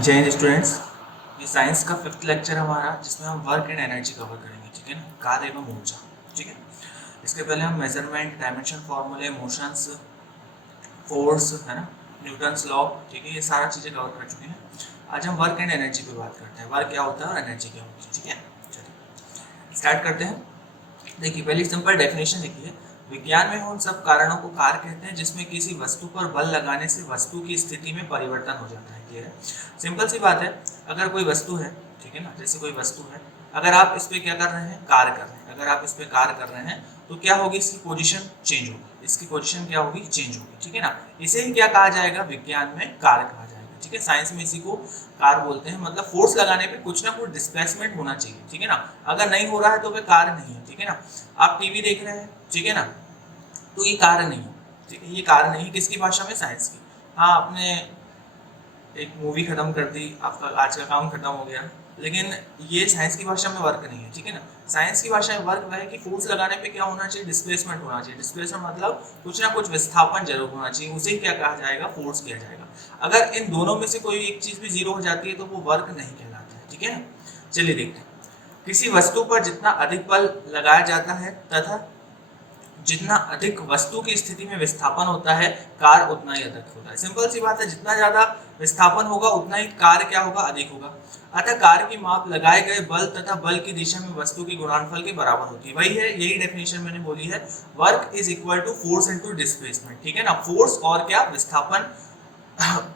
जय हिंद स्टूडेंट्स। ये साइंस का फिफ्थ लेक्चर हमारा जिसमें हम वर्क एंड एनर्जी कवर करेंगे, ठीक है ना, कार्य एवं ऊर्जा। ठीक है, इसके पहले हम मेजरमेंट, डायमेंशन फॉर्मूले, मोशंस, फोर्स, है ना, न्यूटन्स लॉ, ठीक है, ये सारा चीज़ें कवर कर चुके हैं। आज हम वर्क एंड एनर्जी पे बात करते हैं, वर्क क्या होता है और एनर्जी क्या होती है। ठीक है, चलिए स्टार्ट करते हैं। देखिए, पहली सिंपल डेफिनेशन देखिए, विज्ञान में उन सब कारणों को कार्य कहते हैं जिसमें किसी वस्तु पर बल लगाने से वस्तु की स्थिति में परिवर्तन हो जाता है। क्लियर है, सिंपल सी बात है। अगर कोई वस्तु है, ठीक है ना, जैसे कोई वस्तु है, अगर आप इस पे क्या कर रहे हैं, कार्य कर रहे हैं, अगर आप इस पे कार्य कर रहे हैं तो क्या होगी, इसकी पोजीशन चेंज होगी, इसकी पोजीशन क्या होगी, चेंज होगी। ठीक है ना, इसे ही क्या कहा जाएगा, विज्ञान में कार्य कहा जाएगा। ठीक है, साइंस में इसी को कार्य बोलते हैं। मतलब फोर्स लगाने पे कुछ ना कुछ डिस्प्लेसमेंट होना चाहिए। ठीक है ना, अगर नहीं हो रहा है तो वे कार्य नहीं है। ठीक है ना, आप टीवी देख रहे हैं, ठीक है ना, तो ये कार्य नहीं है। ठीक है, ये कार्य नहीं, किसकी भाषा में, साइंस की। हाँ, आपने एक मूवी खत्म कर दी, आपका आज का काम खत्म हो गया, लेकिन ये साइंस की भाषा में वर्क नहीं है। ठीक है ना, साइंस की भाषा में वर्क वह है कि फोर्स लगाने पे क्या होना चाहिए, डिस्प्लेसमेंट होना चाहिए। डिस्प्लेसमेंट मतलब कुछ ना कुछ विस्थापन जरूर होना चाहिए, उसे क्या कहा जाएगा, फोर्स किया जाएगा। अगर इन दोनों में से कोई एक चीज भी जीरो हो जाती है तो वो वर्क नहीं कहलाता है। ठीक है ना, चलिए देखते हैं। किसी वस्तु पर जितना अधिक बल लगाया जाता है तथा जितना अधिक वस्तु की स्थिति में विस्थापन होता है, कार्य उतना ही अधिक होता है। सिंपल सी बात है, जितना ज्यादा विस्थापन होगा उतना ही कार्य क्या होगा, अधिक होगा। अतः कार्य की माप लगाए गए बल तथा बल की दिशा में वस्तु की गुणनफल के बराबर होती है। वही है, यही डेफिनेशन मैंने बोली है, work is equal to force into displacement. ठीक है ना, फोर्स और क्या, विस्थापन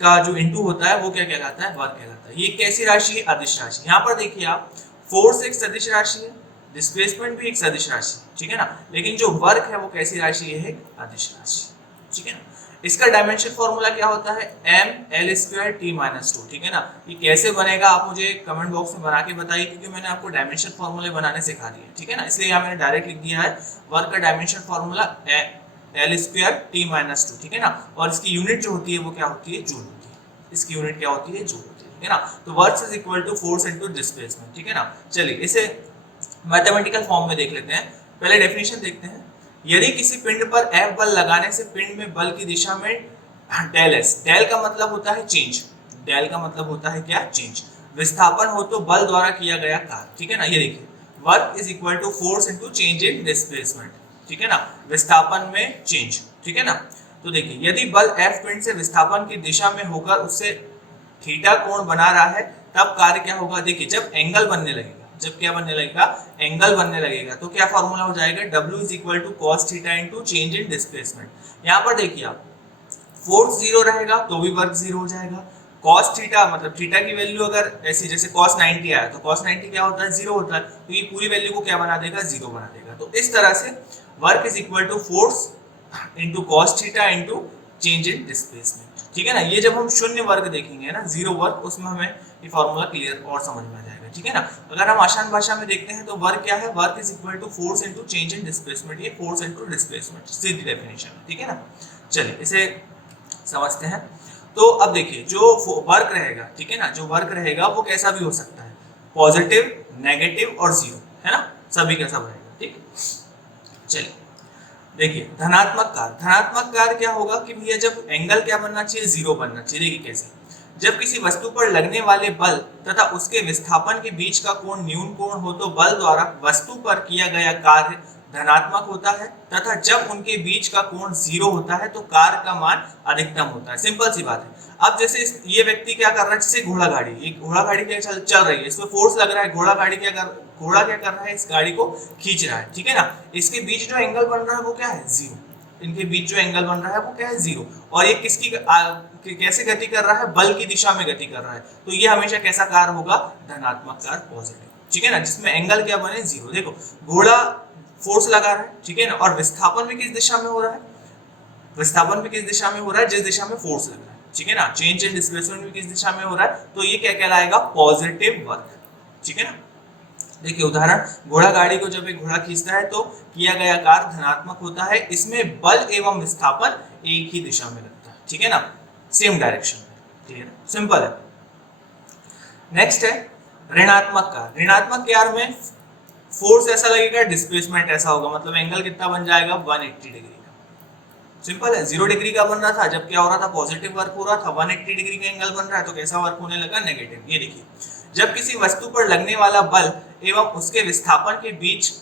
का जो इनटू होता है वो क्या कहलाता है, वर्क कहलाता है। ये कैसी राशि है, अदिश राशि। यहाँ पर देखिए आप, फोर्स एक सदिश राशि है, डिस्प्लेसमेंट भी एक सदिश राशि, ठीक है ना, लेकिन जो वर्क है वो कैसी राशि है, अदिश राशि। ठीक है ना, इसका डायमेंशन फॉर्मूला क्या होता है, M L square T minus two. ठीक है ना, ये कैसे बनेगा आप मुझे कमेंट बॉक्स में बना के बताइए, क्योंकि मैंने आपको डायमेंशन फॉर्मूले बनाने सिखा दिए। ठीक है ना, इसलिए यहाँ मैंने डायरेक्ट लिख दिया है वर्क का dimension formula L square T minus two. ठीक है ना, और इसकी यूनिट जो होती है वो क्या होती है, जूल होती है। इसकी यूनिट क्या होती है, जूल होती है। ठीक है ना, तो work is equal to force into displacement. ठीक है ना, चलिए इसे मैथमेटिकल फॉर्म में देख लेते हैं। पहले डेफिनेशन देखते हैं। यदि किसी पिंड पर F बल लगाने से पिंड में बल की दिशा में डेल एस, डेल का मतलब होता है चेंज, डेल का मतलब होता है क्या, चेंज, विस्थापन हो तो बल द्वारा किया गया कार्य। ठीक है ना, ये देखिए, work is equal to force into change in displacement. ठीक है ना, विस्थापन में चेंज। ठीक है ना, तो देखिए, यदि बल F पिंड से विस्थापन की दिशा में होकर उससे थीटा कोण बना रहा है, तब कार्य क्या होगा, देखिए, जब एंगल बनने लगेगा, जब क्या बनने लगेगा, एंगल बनने लगेगा, तो क्या फॉर्मूला हो जाएगा, W is equal to cos theta into change in displacement. यहाँ पर देखिए आप, फोर्स जीरो रहेगा तो भी वर्क जीरो हो जाएगा। कॉस थीटा मतलब थीटा की वैल्यू अगर ऐसी, जैसे कॉस 90 आया तो कॉस 90 क्या होता है, जीरो होता है, तो ये पूरी वैल्यू को क्या बना देगा, जीरो बना देगा। तो इस तरह से work is equal to force into cos theta into change in displacement. ठीक है ना, ये जब हम शून्य वर्ग देखेंगे ना, जीरो वर्ग, उसमें हमें ये फॉर्मूला क्लियर और समझ में आ जाएगा। ठीक है ना, अगर हम आसान भाषा में देखते हैं तो वर्क क्या है, work is equal to force into change in displacement. ये फोर्स इनटू डिस्प्लेसमेंट सीधी डेफिनेशन। ठीक है ना, चलिए इसे समझते हैं। तो अब देखिए, जो वर्क रहेगा, ठीक है ना, जो वर्क रहेगा वो कैसा भी हो सकता है, पॉजिटिव, नेगेटिव और जीरो, है ना, सभी का सब रहेगा। ठीक, चलिए देखिए, धनात्मक कार्य, धनात्मक कार्य क्या होगा कि भैया जब एंगल क्या बनना चाहिए, जीरो बनना चाहिए। देखिए कैसे, जब किसी वस्तु पर लगने वाले बल तथा उसके विस्थापन के बीच का कोण न्यून कोण हो तो बल द्वारा वस्तु पर किया गया कार्य धनात्मक होता है, तथा जब उनके बीच का कोण जीरो होता है तो कार्य का मान अधिकतम होता है। सिंपल सी बात है। अब जैसे ये व्यक्ति क्या कर रहा है, जैसे घोड़ा गाड़ी, ये घोड़ा गाड़ी क्या चल रही है, इसमें फोर्स लग रहा है, घोड़ा क्या कर रहा है, इस गाड़ी को खींच रहा है। ठीक है ना, इसके बीच जो एंगल बन रहा है वो क्या है, जीरो। इनके बीच जो एंगल बन रहा है वो क्या है, जीरो। और ये किसकी कैसे गति कर रहा है, बल की दिशा में गति कर रहा है, तो ये हमेशा कैसा कार्य होगा, धनात्मक कार्य, पॉजिटिव। ठीक है ना, जिसमें एंगल क्या बने, जीरो। देखो, घोड़ा फोर्स लगा रहा है, ठीक है ना, और विस्थापन भी किस दिशा में हो रहा है, विस्थापन भी किस दिशा में हो रहा है, जिस दिशा में फोर्स लग रहा है। ठीक है ना, चेंज इन डिस्प्लेसमेंट भी किस दिशा में हो रहा है, तो ये क्या कहलाएगा, पॉजिटिव वर्क। ठीक है ना, देखिए उदाहरण, घोड़ा गाड़ी को जब एक घोड़ा खींचता है तो किया गया कार्य धनात्मक होता है, इसमें बल एवं विस्थापन एक ही दिशा में लगता है। ठीक है ना, सेम डायरेक्शन में। क्लियर, सिंपल है। नेक्स्ट है ऋणात्मक कार्य। ऋणात्मक कार्य में फोर्स ऐसा लगेगा, डिस्प्लेसमेंट ऐसा होगा, मतलब एंगल कितना बन जाएगा, 180 डिग्री का। सिंपल है, 0 डिग्री का बन रहा था, जब क्या हो रहा था, पॉजिटिव वर्क हो रहा था, 180 डिग्री का एंगल बन रहा है, तो कैसा वर्क होने लगा, नेगेटिव। ये देखिए, जब किसी वस्तु पर लगने वाला बल एवं उसके विस्थापन के बीच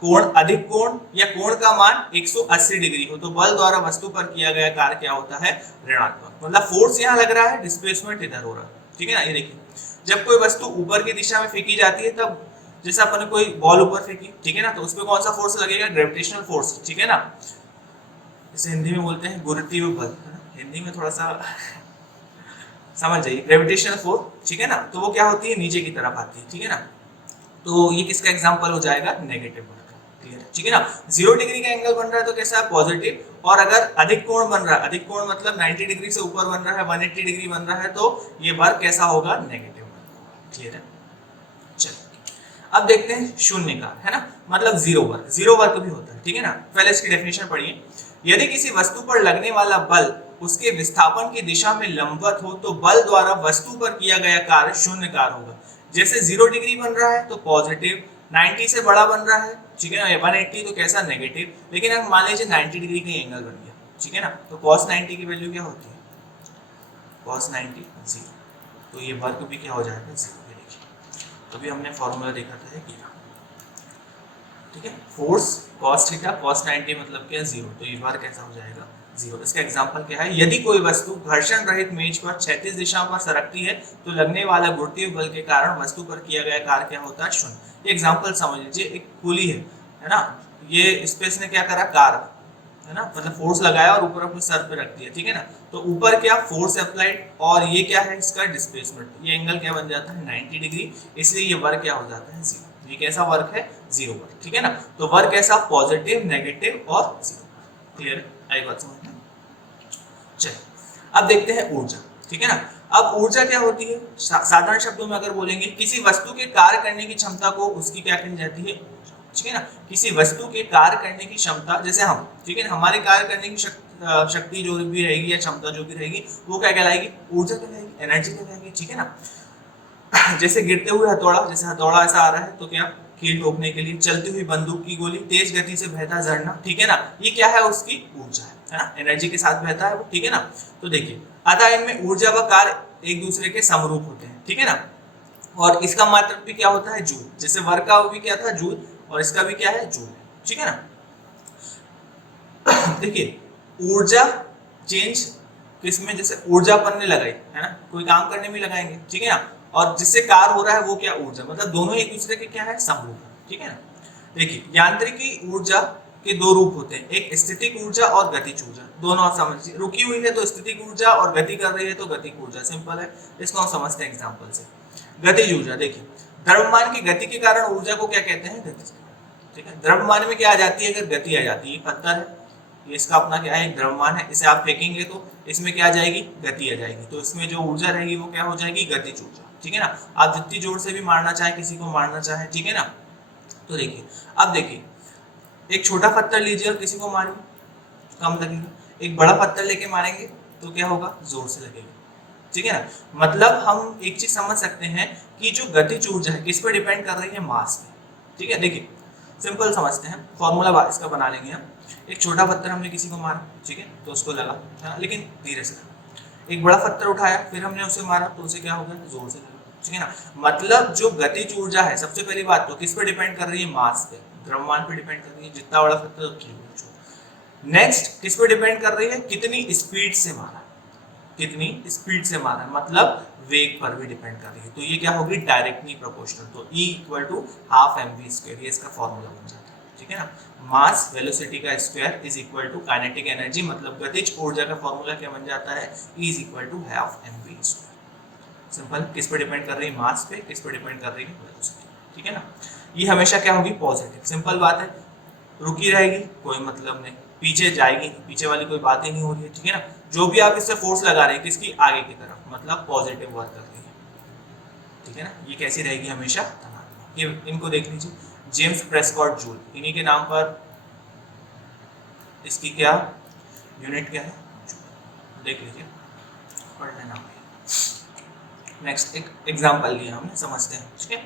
कोण, अधिक कोण या कोण का मान 180 डिग्री हो तो बल द्वारा वस्तु पर किया गया कार्य क्या होता है, ऋणात्मक। मतलब फोर्स यहाँ लग रहा है, डिस्प्लेसमेंट इधर हो रहा है, ठीक है ना। ये देखिए, जब कोई वस्तु ऊपर की दिशा में फेंकी जाती है, तब जैसे अपन ने कोई बॉल ऊपर फेंकी, ठीक है ना, तो उसपे कौन सा फोर्स लगेगा, ग्रेविटेशनल फोर्स, ठीक है ना। जैसे हिंदी में बोलते हैं गुरुत्वीय बल, है ना, हिंदी में थोड़ा सा समझ जाइए, ग्रेविटेशनल फोर्स, ठीक है ना। तो वो क्या होती है, नीचे की तरफ आती है, ठीक है ना। तो ये किसका एग्जांपल हो जाएगा, नेगेटिव वर्क का, क्लियर है, ठीक है ना। 0 डिग्री का एंगल बन रहा है तो कैसा है, पॉजिटिव, और अगर अधिक कोण बन रहा है, अधिक कोण मतलब 90 डिग्री से ऊपर बन रहा है, 180 डिग्री बन रहा है, तो ये वर्क कैसा होगा, नेगेटिव वर्क होगा, क्लियर है। चलिए अब देखते हैं शून्य का, है ना, मतलब जीरो वर्क, जीरो वर्क भी होता है, ठीक है ना। पहले इसकी डेफिनेशन पढ़िए। यदि किसी वस्तु पर लगने वाला बल उसके विस्थापन की दिशा में लंबवत हो तो बल द्वारा वस्तु पर किया गया कार्य शून्य कार्य होगा। जैसे 0 डिग्री बन रहा है तो पॉजिटिव, 90 से बड़ा बन रहा है, ठीक है ना, 180 तो कैसा, नेगेटिव। लेकिन अब मान लीजिए 90 डिग्री का एंगल बन गया, ठीक है ना, तो cos 90 की वैल्यू क्या होती है, cos 90 0, तो ये वर्क भी क्या हो जाएगा, 0। ये देखिए, अभी हमने फॉर्मूला देखा था ये किया, ठीक है, फोर्स cos थीटा cos 90 मतलब क्या, 0, तो ये वर्क कैसा हो जाएगा, 0। इसका एग्जांपल क्या है, यदि कोई वस्तु घर्षण रहित मेज पर क्षैतिज दिशा पर सरकती है तो लगने वाला गुरुत्वीय बल के कारण वस्तु पर किया गया कार्य क्या होता है, शून्य। ये एग्जांपल समझ लीजिए, एक पुली है ना, ये इस पे इसने क्या करा, कार, है ना, मतलब फोर्स लगाया और ऊपर अपने सर पे रख दिया, ठीक है ना, तो ऊपर क्या फोर्स अप्लाइड, और ये क्या है, इसका डिस्प्लेसमेंट, ये एंगल क्या बन जाता है, 90 डिग्री, इसलिए ये वर्क क्या हो जाता है, 0। ये कैसा वर्क है, 0 वर्क, ठीक है ना। तो वर्क कैसा, पॉजिटिव, नेगेटिव और 0। क्लियर, आई बात समझ में। चलिए अब देखते हैं ऊर्जा, ठीक है ना। अब ऊर्जा क्या होती है, साधारण शब्दों में अगर बोलेंगे, किसी वस्तु के कार्य करने की क्षमता को उसकी क्या कही जाती है, ठीक है ना। किसी वस्तु के कार्य करने की क्षमता, जैसे हम, ठीक है ना, हमारे कार्य करने की शक्ति जो भी रहेगी या क्षमता जो भी रहेगी, वो क्या कहलाएगी, ऊर्जा कहलाएगी, एनर्जी कहलाएगी, ठीक है ना। जैसे गिरते हुए हथौड़ा, जैसे हथौड़ा ऐसा आ रहा है तो क्या, कील ठोकने के लिए, चलती हुई बंदूक की गोली, तेज गति से बहता झरना, ठीक है ना, ये क्या है, उसकी ऊर्जा है ना, एनर्जी के साथ बहता है वो, ठीक है ना। तो देखिए, अतः इनमें ऊर्जा व कार्य एक दूसरे के समरूप होते हैं, ठीक है ना। और इसका मात्रक भी क्या होता है, जूल। जैसे वर्क का भी क्या था, जूल, और इसका भी क्या है, जूल, ठीक है ना। देखिए, ऊर्जा चेंज किसमें, जैसे ऊर्जा अपन ने लगाई है ना, कोई काम करने में लगाएंगे, ठीक है ना, और जिससे कार्य हो रहा है वो क्या, ऊर्जा, मतलब दोनों एक दूसरे के क्या है, समरूप, ठीक है ना। देखिए, यांत्रिकी ऊर्जा के दो रूप होते हैं, एक स्थितिक ऊर्जा और गतिज ऊर्जा। दोनों आप समझिए, रुकी हुई है तो स्थितिक ऊर्जा, और गति कर रही है तो गतिज ऊर्जा, सिंपल है, इसको हम समझते हैं एग्जांपल से। गतिज ऊर्जा, देखिए, द्रव्यमान की गति के कारण ऊर्जा को क्या कहते हैं, गतिज, ठीक है। द्रव्यमान में क्या आ जाती है, अगर गति आ जाती है, पत्थर है, ये इसका अपना क्या है, द्रव्यमान है, इसे आप फेंकेंगे तो इसमें क्या आ जाएगी, गति आ जाएगी, तो इसमें जो ऊर्जा रहेगी वो क्या हो जाएगी, गतिज ऊर्जा, ठीक है ना। आप जितनी जोर से भी मारना चाहे, किसी को मारना चाहे, ठीक है ना। तो देखिए, अब देखिए, एक छोटा पत्थर लीजिए और किसी को मारिए, कम लगेगा। एक बड़ा पत्थर लेके मारेंगे तो क्या होगा, जोर से लगेगा, ठीक है ना। मतलब हम एक चीज समझ सकते हैं कि जो गतिज ऊर्जा है किस पर डिपेंड कर रही है, मास पे, ठीक है। देखिए, सिंपल समझते हैं, फॉर्मूला इसका बना लेंगे हम। एक छोटा पत्थर हमने किसी को मारा, ठीक है, तो उसको लगा, है ना, लेकिन धीरे से लगा। एक बड़ा पत्थर उठाया, फिर हमने उसे मारा तो उसे क्या हो गया, जोर से लगा, ठीक है ना। मतलब जो गतिज ऊर्जा है, सबसे पहली बात तो किस पे डिपेंड कर रही है, मास पे, द्रव्यमान पे डिपेंड कर रही है, जितना बड़ा पत्थर उतना छोटा। नेक्स्ट किस पे डिपेंड कर रही है, कितनी स्पीड से मारा, कितनी स्पीड से मारा, मतलब वेग पर भी डिपेंड कर रही है, तो ये क्या होगी, डायरेक्टली प्रोपोर्शनल, तो E equal to half mv², ये इसका फॉर्मूला बन जाता है, ठीक है ना। मास वेलोसिटी का square is equal to kinetic energy, मतलब गतिज ऊर्जा का फॉर्मूला क्या बन जाता है, E is equal to half mv²। Simple, किस पे डिपेंड कर रही है, मास पे, किस पे डिपेंड कर रही है, वेलोसिटी, ठीक है ना। ये हमेशा क्या होगी, पॉजिटिव, सिंपल बात है, रुकी रहेगी कोई मतलब नहीं, पीछे जाएगी, पीछे वाली कोई बात ही नहीं हो रही है, ठीक है ना। जो भी आप इससे फोर्स लगा रहे हैं, किसकी, आगे की तरफ, मतलब पॉजिटिव वर्क कर रही है, ठीक है ना। ये कैसी रहेगी, हमेशा धनात्मक। ये इनको देख लीजिए, जेम्स प्रेस्कॉट जूल, इन्हीं के नाम पर इसकी क्या यूनिट क्या है, जूल, देख लीजिए, पढ़ लेना। नेक्स्ट एक एग्जांपल लिया हमने, समझते हैं, ठीक है।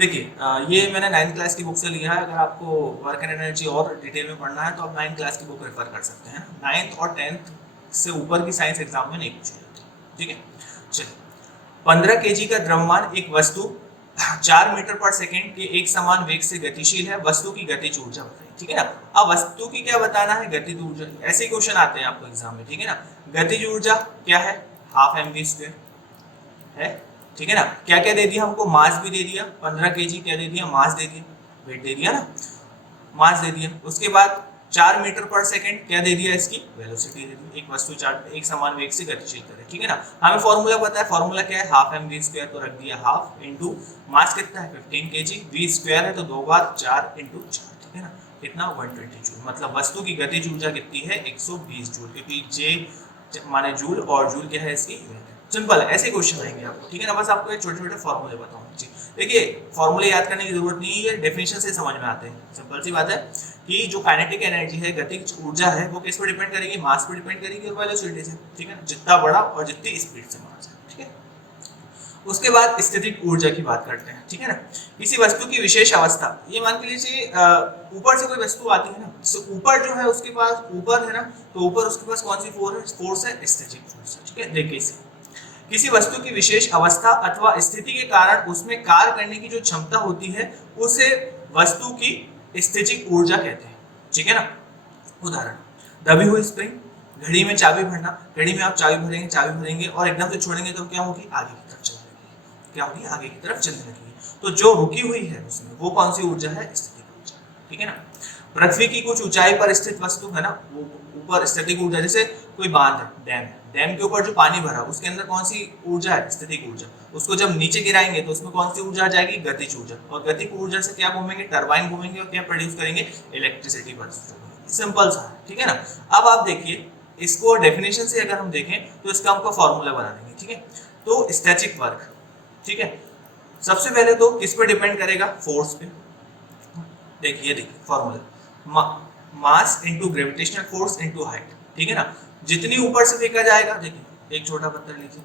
देखिए ये मैंने 9th क्लास की बुक से लिया है। अगर आपको वर्क एंड एनर्जी और डिटेल में पढ़ना है तो आप 9th क्लास की बुक रेफर कर सकते हैं। 9th और 10th से ऊपर की साइंस एग्जाम में नहीं पूछी जाती, ठीक है। चलिए, 15 केजी का द्रव्यमान एक वस्तु 4 मीटर पर सेकेंड के एक समान वेग से गतिशील है, वस्तु की गतिज ऊर्जा बताइए, ठीक है ना। अब वस्तु की क्या बताना है, गतिज ऊर्जा। ऐसे क्वेश्चन आते हैं आपको एग्जाम में, ठीक है ना। गतिज ऊर्जा क्या है, हाफ mv² है, ठीक है ना। क्या क्या दे दिया हमको, मास भी दे दिया, 15 केजी क्या दे दिया, मास दे दिया, वेट दे दिया ना, मास दे दिया। उसके बाद 4 मीटर पर सेकंड क्या दे दिया, इसकी वेलोसिटी दे दी। एक वस्तु एक समान वेग से गतिशील करे, ठीक है ना। हमें फॉर्मूला पता है, फॉर्मूला क्या है, हाफ mv² तो रख दिया हाफ इंटू मास कितना है 15 केजी, v² है तो 2 बार 4 इंटू 4, ठीक है ना। कितना 120 जूल, मतलब वस्तु की गतिज ऊर्जा कितनी है 120 जूल, क्योंकि जे माने जूल और जूल क्या है इसकी यूनिट है। सिंपल है, ऐसे क्वेश्चन आएंगे आपको, ठीक है ना। बस आपको ये छोटे छोटे फॉर्मूले बताऊंगा जी। देखिए फॉर्मूले याद करने की जरूरत नहीं है, ये डेफिनेशन से समझ में आते हैं। सिंपल सी बात है कि जो काइनेटिक एनर्जी है, गतिज ऊर्जा है, वो किस पर डिपेंड करेगी, मास पर डिपेंड करेगी और वेलोसिटी से, ठीक है। जितना बड़ा और जितनी स्पीड से मास है, ठीक है। उसके बाद स्थितिक ऊर्जा की बात करते हैं, ठीक है ना। किसी वस्तु की विशेष अवस्था, ये मान के लीजिए ऊपर से कोई वस्तु आती है ना, तो ऊपर जो है उसके पास, ऊपर है ना, तो ऊपर उसके पास कौन सी फोर्स है, स्थितिक फोर्स, ठीक है। देखिए इसे, किसी वस्तु की विशेष अवस्था अथवा स्थिति के कारण उसमें कार्य करने की जो क्षमता होती है उसे वस्तु की स्थितिक ऊर्जा कहते हैं, ठीक है ना। उदाहरण, दबी हुई स्प्रिंग, घड़ी में चाबी भरना, घड़ी में आप चाबी भरेंगे और एकदम से छोड़ेंगे तो क्या होगी, आगे की तरफ चलने लगेगी, क्या होगी, आगे की तरफ चलने लगेगी। तो जो रुकी हुई है उसमें वो कौन सी ऊर्जा है, स्थितिक ऊर्जा, ठीक है ना। पृथ्वी की कुछ ऊंचाई पर स्थित वस्तु है ना, वो ऊपर स्थितिक ऊर्जा, जैसे कोई बांध है, डैम है, डैम के ऊपर जो पानी भरा उसके अंदर कौन सी ऊर्जा है, स्थितिक ऊर्जा। उसको जब नीचे गिराएंगे तो उसमें कौन सी ऊर्जा आ जाएगी, गतिज ऊर्जा। और गतिज ऊर्जा से क्या घूमेंगे, टरबाइन घूमेंगे और क्या प्रोड्यूस करेंगे, इलेक्ट्रिसिटी प्रोड्यूस करेंगे। सिंपल सा है, ठीक है ना। अब आप देखिए इसको डेफिनेशन से अगर हम देखें तो इसका हमको फॉर्मूला बना देंगे, ठीक है। तो स्टैटिक वर्क, ठीक है, सबसे पहले तो किस पे डिपेंड करेगा, फोर्स पे। देखिए formula, mass into gravitational force into height, ठीक है ना। जितनी ऊपर से फेंका जाएगा, देखिए एक छोटा पत्थर लीजिए,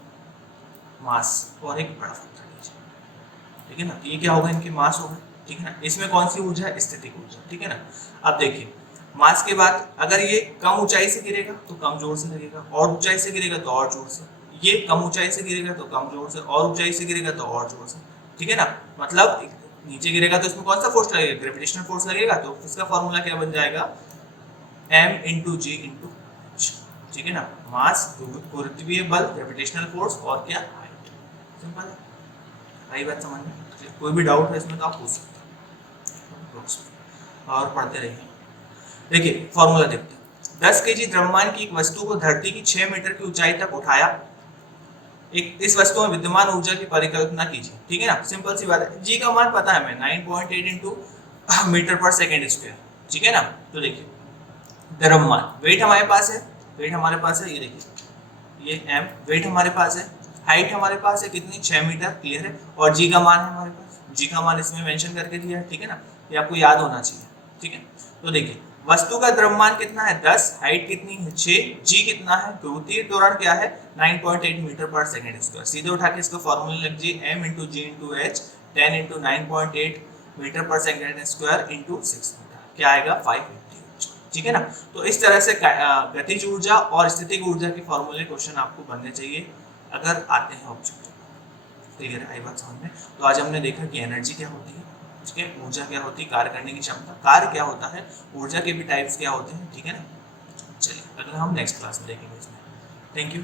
मास, और एक बड़ा पत्थर लीजिए, ठीक है ना। ये क्या होगा, इनके मास होगा, ठीक है ना। इसमें कौन सी ऊर्जा है, स्थितिक ऊर्जा, ठीक है ना। अब देखिए मास के बाद अगर ये कम ऊंचाई से गिरेगा तो कम जोर से लगेगा, और ऊंचाई से गिरेगा तो और जोर से, ये कम ऊंचाई से गिरेगा तो कम जोर से, और ऊंचाई से गिरेगा तो और जोर से, ठीक है ना। मतलब नीचे गिरेगा तो इसमें कौन सा फोर्स लगेगा, ग्रेविटेशनल फोर्स लगेगा। तो इसका फॉर्मूला क्या बन जाएगा, m इंटू जी इंटू एच, ठीक है ना। मास, गुरुत्वीय बल, ग्रेविटेशनल फोर्स और क्या, हाइट। सिंपल है, आई बात समझ में। कोई भी डाउट है इसमें तो आप पूछ सकते हैं और पढ़ते रहिए। देखिए फॉर्मूला देखते हैं, 10 केजी द्रव्यमान की एक वस्तु को धरती की 6 मीटर की ऊंचाई तक उठाया, एक इस वस्तु में विद्यमान ऊर्जा की परिकल्पना कीजिए, ठीक है ना। सिंपल सी बात है, जी का मान पता है हमें 9.8 इंटू मीटर पर सेकेंड स्क्वायर, ठीक है ना। तो देखिए द्रव्यमान, वेट हमारे पास है, वेट हमारे पास है, ये देखिए ये m वेट हमारे पास है, हाइट हमारे पास है कितनी, 6 मीटर, क्लियर है। और जी का मान है हमारे पास, जी का मान इसमें मेंशन करके दिया है, ठीक है ना। ये आपको याद होना चाहिए, ठीक है। तो देखिए वस्तु का द्रव्यमान कितना है 10, हाइट कितनी है 6, जी कितना है, गुरुत्वीय त्वरण क्या है 9.8 मीटर पर सेकंड स्क्वायर। सीधे उठा के इसका फॉर्मूला लिख दीजिए, m इंटू जी इंटू एच, 10 इंटू 9.8 मीटर पर सेकंड स्क्वायर इंटू 6 मीटर, क्या आएगा 550, ठीक है ना। तो इस तरह से गतिज ऊर्जा और स्थितिक ऊर्जा के फॉर्मूले क्वेश्चन आपको बनने चाहिए अगर आते हैं ऑब्जेक्टिव। क्लियर है, आई बात समझ में। तो आज हमने देखा कि एनर्जी क्या होती है, ठीक है, ऊर्जा क्या होती है, कार्य करने की क्षमता, कार्य क्या होता है, ऊर्जा के भी टाइप्स क्या होते हैं, ठीक है ना। चलिए अगला हम नेक्स्ट क्लास में देखेंगे इसमें। Thank you.